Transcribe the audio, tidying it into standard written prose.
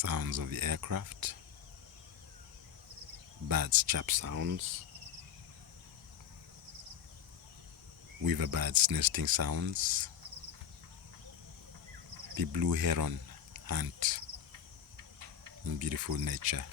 sounds of the aircraft, birds chirp sounds, weaver birds nesting sounds, the blue heron hunt in beautiful nature.